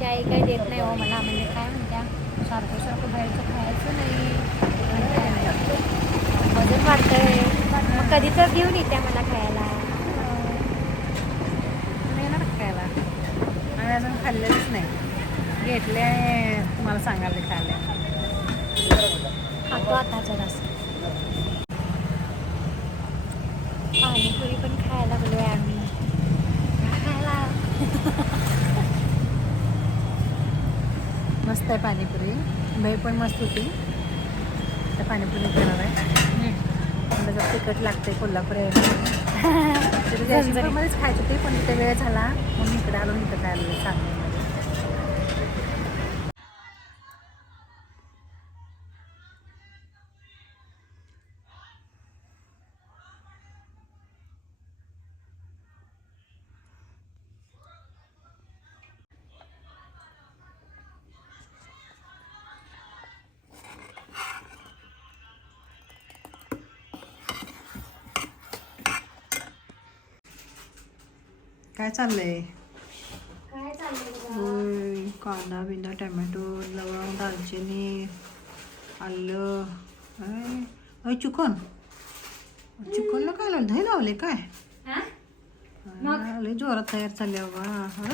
देत नाही हो मला. म्हणजे काय म्हणत्या सारखं सारखं बाहेरचं खायचं नाही. वजन वाढतंय. मग कधी तर घेऊन येत्या मला खायला. येणार खायला. आम्ही अजून खाल्लेलंच नाही. घेतले आणि तुम्हाला सांगायला खाल्ले खातो आता जरास पाणीपुरी पण खायला लागलोय आम्ही खायला मस्त आहे पाणीपुरी. दही पण मस्त होती. तर पाणीपुरी करणार आहे. जर तिखट लागते कोल्हापुरी. जयसिंगपूरमध्येच खायची होती पण तिथे वेळ झाला. म्हणून इकडे आलो इकडे आलेलं सांगलीमध्ये काय चाललंय? काय चाललंय होय कांदा बिंदा टमॅटो लवंग दालचिनी आलं अय अय चिकन. चिकनला काय लावलं दही लावले काय? लय जोरात तयार चालले बाबा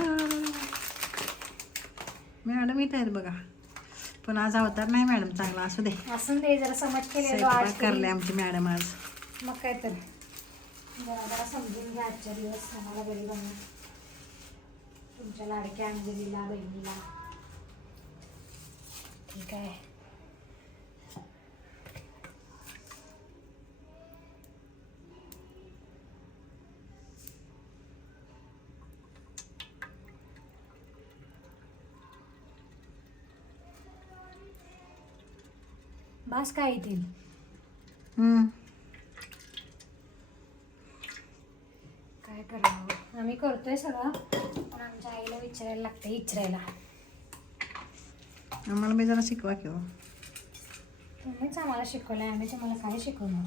मॅडम इथं आहेत बघा. पण आज अवतार नाही मॅडम चांगला. असू दे. असून ते जरा समज स्वयंपाक आज करले आमची मॅडम आज. मग काय तर. जरा जरा समजून घ्या आजच्या दिवस आम्हाला गरीबांना तुमच्या लाडक्या अंजलीला बहिणीला. ठीक आहे. बास काय येतील? काय करावं? आम्ही करतोय सगळं पण आमच्या आईला विचारायला लागतं विचारायला आम्हाला बी जरा शिकवा किंवा तुम्हीच आम्हाला शिकवलंय आम्ही तुम्हाला काय शिकवणार?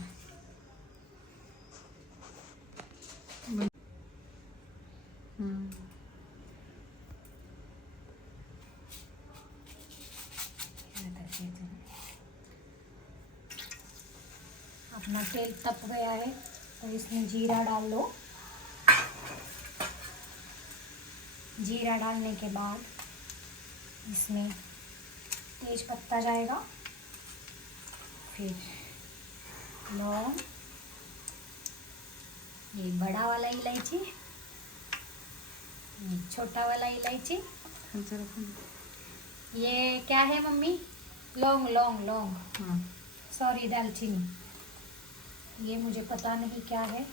अपना तेल तप गया है तो इसमें जीरा डाल लो जीरा डालने के बाद इसमें तेज पत्ता जाएगा। फिर लौंग ये बड़ा वाला इलायची ये छोटा वाला इलायची। ये क्या है मम्मी? लौंग लौंग लौंग। सॉरी दालचीनी। ये मुझे पता नहीं क्या है।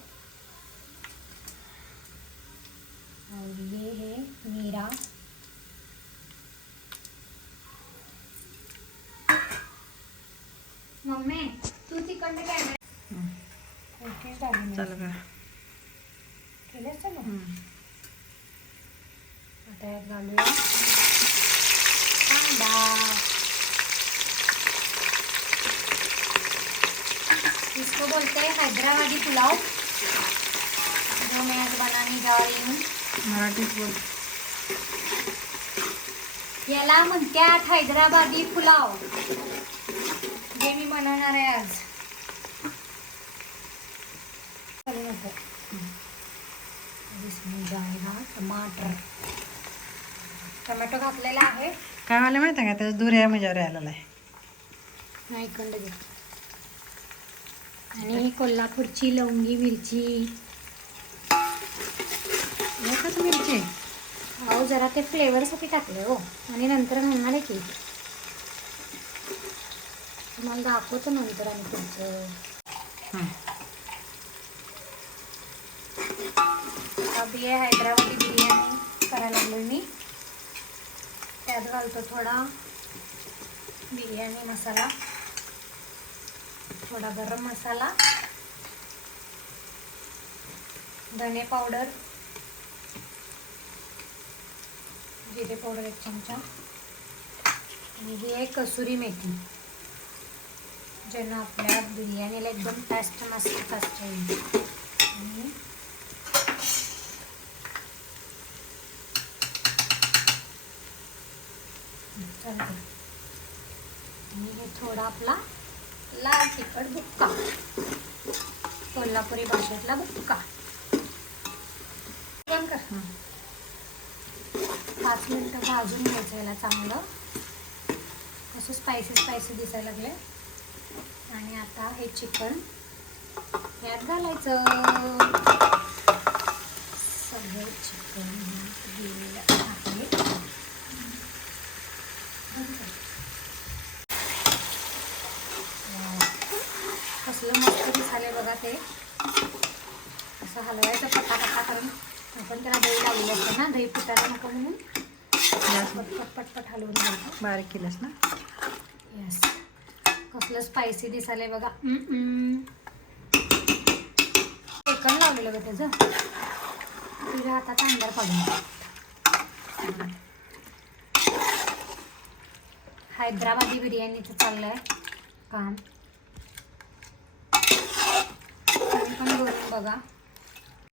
मम्मी तू तिकडनं कॅमेरा ओकेच डाली मी. चालू करा केलंच चलो. हम्म. आता यात घालूया. कांदा. इसको बोलते हैं हैदराबादी पुलाव. जो मैं आज बनाने जा रही हूँ मराठीत बोल. याला म्हणतात हैदराबादी पुलाव. जे मी बनवणार आहे आज. टमाटर. टोमॅटो घातलेला आहे. काय मला माहिती आहे का? त्याचा दुऱ्या म्हणजे आलेला आहे. नाही कंड घे आणि ही कोल्हापूरची लवंगी मिरची. मिरची? अहो जरा ते फ्लेवरसाठी टाकले हो. आणि नंतर घालणार आहे की तुम्हाला दाखवतो नंतर हं. अब ये हैदराबादी बिर्याणी करायला लागलोय मी. त्यात घालतो थोडा बिर्याणी मसाला. थोडा गरम मसाला. धने पावडर. जिरे पावडर एक चमचा. आणि ही आहे कसुरी मेथी. ज्यानं आपल्या बिर्याणीला एकदम टेस्ट मस्त फास्ट येईल आणि आणि हे थोडा आपला लाल तिखट बुक्का कोल्हापुरी भाषेतला बुक्का पण कर. पाच मिनटं भाजून घ्यायचं याला चांगलं. असं स्पायसी स्पायसी दिसायला लागले आणि आता हे चिकन यात घालायचं. सगळं चिकन दिलेलं आहे. कसलं मस्त दिसायला बघा ते. असं हलवायचं पटापटा करून. आपण त्याला दही लावलेलं असतं ना दही फुटायला नको म्हणून. पटपट पटपट हलवून बारीक केलंस ना? येस कसलं स्पायसी दिसायलंय बघा. चिकन लावलेलं बघ त्याचं. तुझ्या हातात अंधार पाडून हैदराबादी बिर्याणीचं चाललंय. काम. तुम्ही पण बघा.